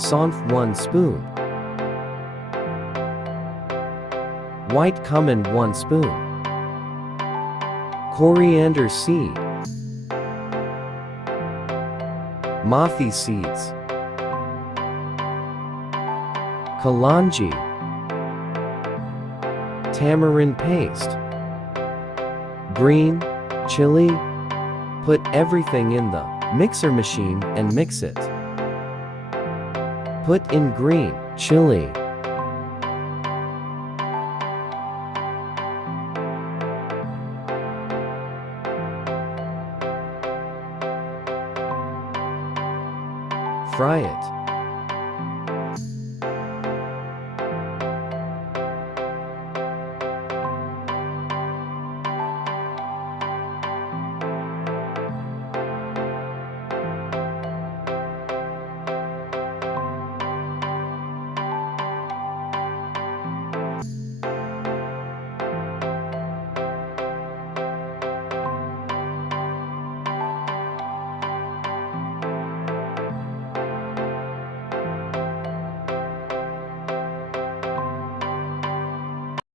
Saunf 1 spoon. White cumin 1 spoon. Coriander seed. Mothi seeds. Kalonji. Tamarind paste. Green chili. Put everything in the mixer machine and mix it. Put in green chili. Fry it.